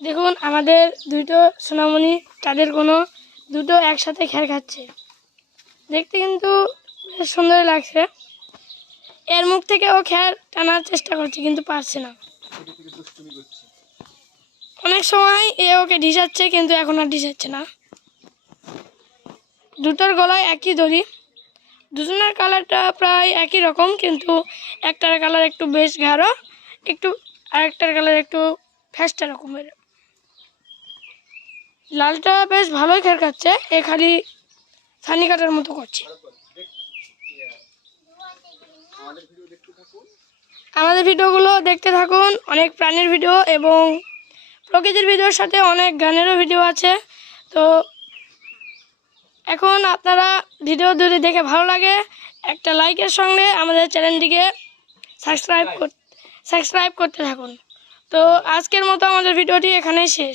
দেখুন আমাদের দুটো সোনামণি তাদের কোনো দুটো একসাথে খ্যার খাচ্ছে, দেখতে কিন্তু বেশ সুন্দর লাগছে। এর মুখ থেকে ও খ্যার টানার চেষ্টা করছে কিন্তু পারছে না। অনেক সময় এ ওকে ঢিসাচ্ছে কিন্তু এখন আর ঢিসাচ্ছে না। দুটোর গলায় একই দড়ি, দুজনের কালারটা প্রায় একই রকম, কিন্তু একটার কালার একটু বেশ গাঢ়, একটু আরেকটার কালার একটু ফ্যাস্টা রকমের। লালটা বেশ ভালোই খ্যার খাচ্ছে, এ খালি ছানি কাটার মতো করছে। আমাদের ভিডিওগুলো দেখতে থাকুন, অনেক প্রাণীর ভিডিও এবং প্রকৃতির ভিডিওর সাথে অনেক গানেরও ভিডিও আছে। তো এখন আপনারা ভিডিও যদি দেখে ভালো লাগে একটা লাইকের সঙ্গে আমাদের চ্যানেলটিকে সাবস্ক্রাইব করতে থাকুন। তো আজকের মতো আমাদের ভিডিওটি এখানেই শেষ।